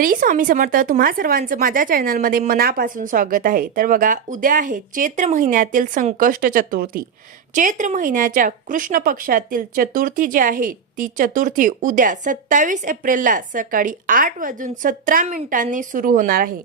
श्री स्वामी समर्थ तुम्हा सर्वांचं माझ्या चॅनलमध्ये मनापासून स्वागत आहे. तर बघा उद्या आहे चैत्र महिन्यातील संकष्ट चतुर्थी. चैत्र महिन्याच्या कृष्ण पक्षातील चतुर्थी जी आहे ती चतुर्थी उद्या सत्तावीस एप्रिलला सकाळी आठ वाजून सतरा मिनिटांनी सुरू होणार आहे.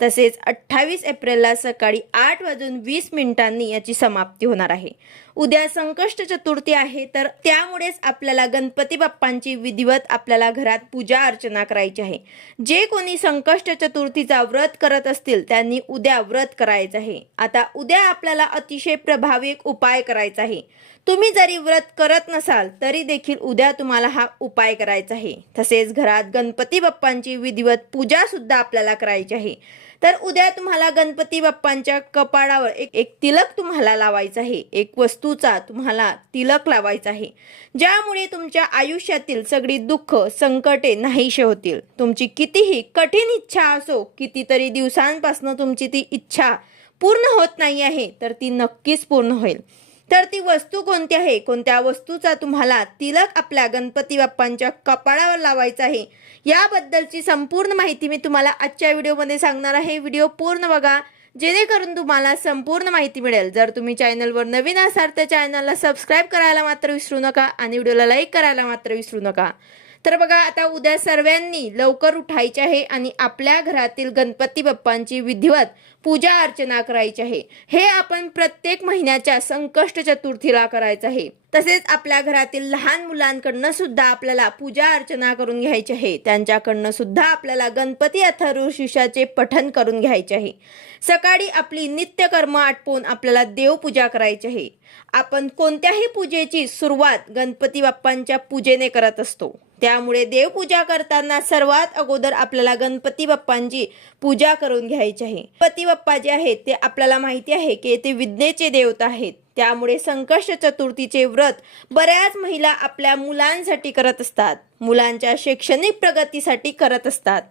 तसेच अठ्ठावीस एप्रिलला सकाळी आठ वाजून वीस मिनिटांनी याची समाप्ती होणार आहे. उद्या संकष्ट चतुर्थी आहे तर त्यामुळेच आपल्याला गणपती बाप्पांची विधिवत आपल्याला घरात पूजा अर्चना करायची आहे. जे कोणी संकष्ट चतुर्थीचा व्रत करत असतील त्यांनी उद्या व्रत करायचं आहे. आता उद्या आपल्याला अतिशय प्रभावी एक उपाय करायचा आहे. तुम्ही जरी व्रत करत नसाल तरी देखील उद्या तुम्हाला हा उपाय करायचा आहे. तसेच घरात गणपती बाप्पांची विधिवत पूजा सुद्धा आपल्याला करायची आहे. तर उद्या तुम्हाला गणपती बाप्पांच्या कपाळावर एक एक तिलक तुम्हाला लावायचा आहे. एक वस्तूचा तुम्हाला तिलक लावायचा आहे. ज्यामुळे तुमच्या आयुष्यातील सगळी दुःख संकटे नाहीशे होतील. तुमची कितीही कठीण इच्छा असो कितीतरी दिवसांपासून तुमची ती इच्छा पूर्ण होत नाही आहे तर ती नक्कीच पूर्ण होईल. तर ती वस्तू कोणती आहे? कोणत्या वस्तूचा तुम्हाला तिलक आपल्या गणपती बाप्पांच्या कपाळावर लावायचा आहे? याबद्दलची संपूर्ण माहिती मी तुम्हाला आजच्या व्हिडिओमध्ये सांगणार आहे. व्हिडिओ पूर्ण बघा. जेणेकरून तुम्हाला संपूर्ण माहिती मिळेल. जर तुम्ही चॅनलवर नवीन असाल तर चॅनलला सबस्क्राईब करायला मात्र विसरू नका आणि व्हिडिओला लाईक करायला मात्र विसरू नका. तर बघा आता उद्या सर्वांनी लवकर उठायचे आहे आणि आपल्या घरातील गणपती बाप्पांची विधिवत पूजा अर्चना करायची आहे. हे आपण प्रत्येक महिन्याच्या संकष्ट चतुर्थीला करायचं आहे. तसेच आपल्या घरातील लहान मुलांकडनं सुद्धा आपल्याला पूजा अर्चना करून घ्यायची आहे. त्यांच्याकडनं सुद्धा आपल्याला गणपती अथर्व शिष्याचे पठन करून घ्यायचे आहे. सकाळी आपली नित्यकर्म आटपून आपल्याला देवपूजा करायची आहे. आपण कोणत्याही पूजेची सुरुवात गणपती बाप्पांच्या पूजेने करत असतो. त्यामुळे देवपूजा करताना सर्वात अगोदर आपल्याला गणपती बाप्पांची पूजा करून घ्यायची आहे. गणपती बाप्पा जे आहेत ते आपल्याला माहिती आहे की ते विद्येचे देवता आहेत. त्यामुळे संकष्ट चतुर्थीचे व्रत बऱ्याच महिला आपल्या मुलांसाठी करत असतात. मुलांच्या शैक्षणिक प्रगतीसाठी करत असतात.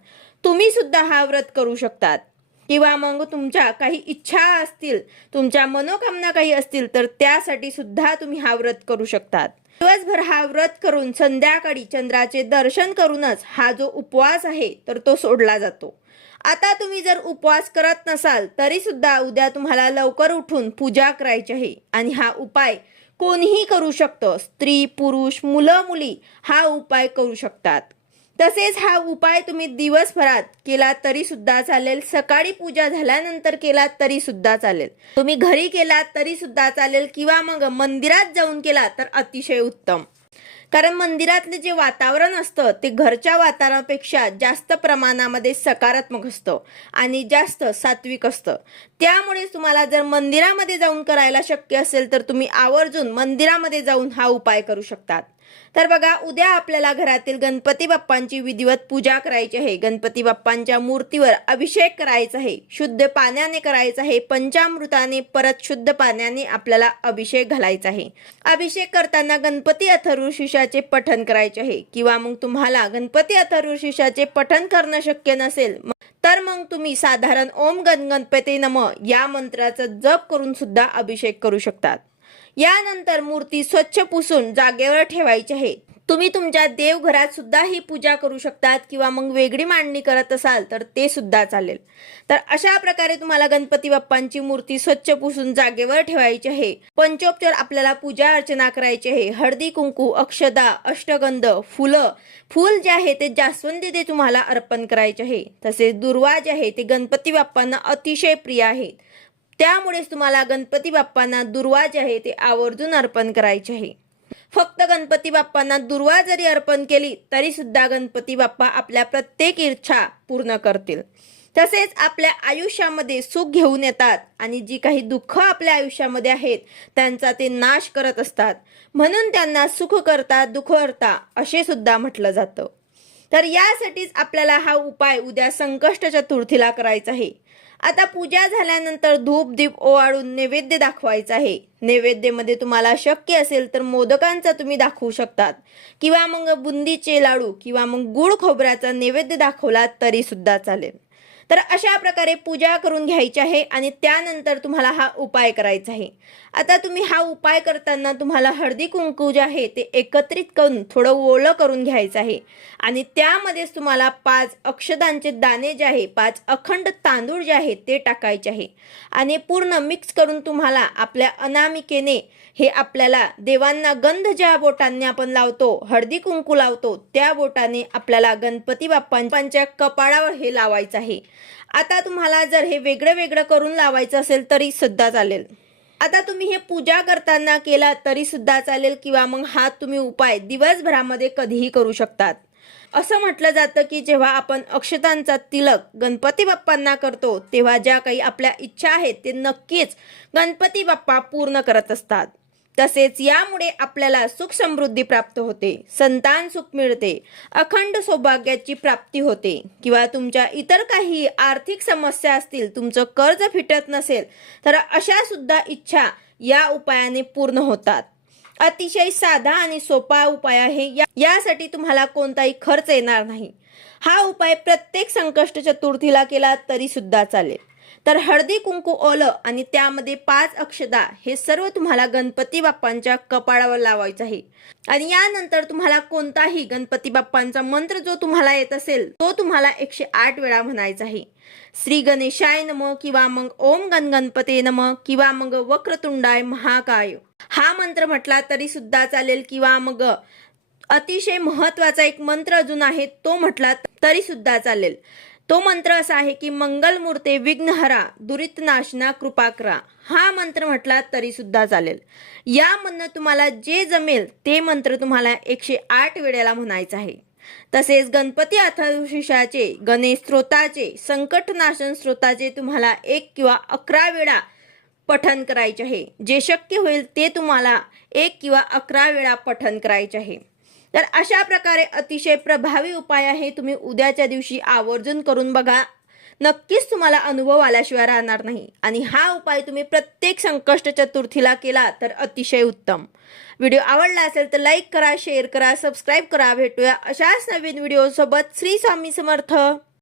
तुम्ही सुद्धा हा व्रत करू शकतात. किंवा मग तुमच्या काही इच्छा असतील तुमच्या मनोकामना काही असतील तर त्यासाठी सुद्धा तुम्ही हा व्रत करू शकतात. दिवसभर हा व्रत करून संध्याकाळी चंद्राचे दर्शन करूनच हा जो उपवास आहे तर तो सोडला जातो. आता तुम्ही जर उपवास करत नसाल तरी सुद्धा उद्या तुम्हाला लवकर उठून पूजा करायची आहे. आणि हा उपाय कोणीही करू शकतं. स्त्री पुरुष मुलं मुली हा उपाय करू शकतात. तसेच हा उपाय तुम्ही दिवसभरात केला तरी सुद्धा चालेल. सकाळी पूजा झाल्यानंतर केला तरी सुद्धा चालेल. तुम्ही घरी केला तरी सुद्धा चालेल किंवा मग मंदिरात जाऊन केला तर अतिशय उत्तम. कारण मंदिरातलं जे वातावरण असतं ते घरच्या वातावरणापेक्षा जास्त प्रमाणामध्ये सकारात्मक असतं आणि जास्त सात्विक असतं. त्यामुळे तुम्हाला जर मंदिरामध्ये जाऊन करायला शक्य असेल तर तुम्ही आवर्जून मंदिरामध्ये जाऊन हा उपाय करू शकतात. तर बघा उद्या आपल्याला घरातील गणपती बाप्पांची विधिवत पूजा करायची आहे. गणपती बाप्पांच्या मूर्तीवर अभिषेक करायचा आहे. शुद्ध पाण्याने करायचा आहे. पंचामृताने परत शुद्ध पाण्याने आपल्याला अभिषेक घालायचा आहे. अभिषेक करताना गणपती अथर्व शीर्षाचे पठन करायचे आहे. किंवा मग तुम्हाला गणपती अथर्व शिशाचे पठन करणं शक्य नसेल तर मग तुम्ही साधारण ओम गण गणपती नम या मंत्राचा जप करून सुद्धा अभिषेक करू शकतात. यानंतर मूर्ती स्वच्छ पुसून जागेवर ठेवायची आहे. तुम्ही तुमच्या देवघरात सुद्धा ही पूजा करू शकतात किंवा मग वेगळी मांडणी करत असाल तर ते सुद्धा चालेल. तर अशा प्रकारे तुम्हाला गणपती बाप्पांची मूर्ती स्वच्छ पुसून जागेवर ठेवायची आहे. पंचोपचार आपल्याला पूजा अर्चना करायची आहे. हळदी कुंकू अक्षदा अष्टगंध फुलं फूल जे आहे ते जास्वंदी ते तुम्हाला अर्पण करायचे आहे. तसेच दुर्वा जे आहे ते गणपती बाप्पांना अतिशय प्रिय आहेत त्यामुळेच तुम्हाला गणपती बाप्पांना दुर्वा जे आहे ते आवर्जून अर्पण करायचे आहे. फक्त गणपती बाप्पांना दुर्वा जरी अर्पण केली तरी सुद्धा गणपती बाप्पा आपल्या प्रत्येक इच्छा पूर्ण करतील. तसेच आपल्या आयुष्यामध्ये सुख घेऊन येतात आणि जी काही दुःख आपल्या आयुष्यामध्ये आहेत त्यांचा ते नाश करत असतात. म्हणून त्यांना सुख करता दुःख करता असे सुद्धा म्हटलं जातं. तर यासाठीच आपल्याला हा उपाय उद्या संकष्ट चतुर्थीला करायचा आहे. आता पूजा झाल्यानंतर धूप दीप ओवाळून नैवेद्य दाखवायचा आहे. नैवेद्यामध्ये तुम्हाला शक्य असेल तर मोदकांचा तुम्ही दाखवू शकतात. किंवा मग बुंदीचे लाडू किंवा मग गुळ खोबऱ्याचा नैवेद्य दाखवला तरी सुद्धा चालेल. तर अशा प्रकारे पूजा करून घ्यायची आहे आणि त्यानंतर तुम्हाला हा उपाय करायचा आहे. आता तुम्ही हा उपाय करताना तुम्हाला हळदी कुंकू जे आहे ते एकत्रित करून थोडं ओलं करून घ्यायचं आहे. आणि त्यामध्येच तुम्हाला पाच अक्षदांचे दाणे जे आहे पाच अखंड तांदूळ जे आहे ते टाकायचे आहे. आणि पूर्ण मिक्स करून तुम्हाला आपल्या अनामिकेने हे आपल्याला देवांना गंध ज्या बोटांनी आपण लावतो हळदी कुंकू लावतो त्या बोटाने आपल्याला गणपती बाप्पांच्या कपाळावर हे लावायचं आहे. आता तुम्हाला जर हे वेगळं वेगळं करून लावायचं असेल तरी सुद्धा चालेल. आता तुम्ही हे पूजा करताना केला तरी सुद्धा चालेल किंवा मग हा तुम्ही उपाय दिवसभरामध्ये कधीही करू शकतात. असं म्हटलं जातं की जेव्हा आपण अक्षतांचा तिलक गणपती बाप्पांना करतो तेव्हा ज्या काही आपल्या इच्छा आहेत ते नक्कीच गणपती बाप्पा पूर्ण करत असतात. तसेच यामुळे आपल्याला सुख समृद्धी प्राप्त होते संतान सुख मिळते अखंड सौभाग्याची प्राप्ती होते. किंवा तुमच्या इतर काही आर्थिक समस्या असतील तुमचं कर्ज फिटत नसेल तर अशा सुद्धा इच्छा या उपायाने पूर्ण होतात. अतिशय साधा आणि सोपा उपाय आहे या- यासाठी तुम्हाला कोणताही खर्च येणार नाही. हा उपाय प्रत्येक संकष्ट चतुर्थीला केला तरी सुद्धा चालेल. तर हळदी कुंकू ओलं आणि त्यामध्ये पाच अक्षदा हे सर्व तुम्हाला गणपती बाप्पांच्या कपाळावर लावायचं आहे. आणि यानंतर तुम्हाला कोणताही गणपती बाप्पांचा मंत्र जो तुम्हाला येत असेल तो तुम्हाला एकशे आठ वेळा म्हणायचा आहे. श्री गणेशाय नम किंवा मग ओम गण गणपते नम किंवा मग वक्रतुंडाय महाकाय. हा मंत्र म्हटला तरी सुद्धा चालेल किंवा मग अतिशय महत्त्वाचा एक मंत्र अजून आहे तो म्हटला तरी सुद्धा चालेल. तो मंत्र असा आहे की मंगलमूर्ते विघ्नहरा दुरित नाशना कृपा करा हा मंत्र म्हटला तरी सुद्धा चालेल. यामधनं तुम्हाला जे जमेल ते मंत्र तुम्हाला एकशे आठ वेळेला म्हणायचं आहे. तसेच गणपती अथर्वशीर्षाचे गणेश स्त्रोताचे संकटनाशन स्त्रोताचे तुम्हाला एक किंवा अकरा वेळा पठन करायचे आहे. जे शक्य होईल ते तुम्हाला एक किंवा अकरा वेळा पठन करायचे आहे. तर अशा प्रकारे अतिशय प्रभावी उपाय आहे. तुम्ही उद्याच्या दिवशी आवर्जून करून बघा. नक्कीच तुम्हाला अनुभव आल्याशिवाय राहणार नाही. आणि हा उपाय तुम्ही प्रत्येक संकष्ट चतुर्थीला केला तर अतिशय उत्तम. व्हिडिओ आवडला असेल तर लाईक करा शेअर करा सबस्क्राईब करा. भेटूया अशाच नवीन व्हिडिओसोबत. श्री स्वामी समर्थ.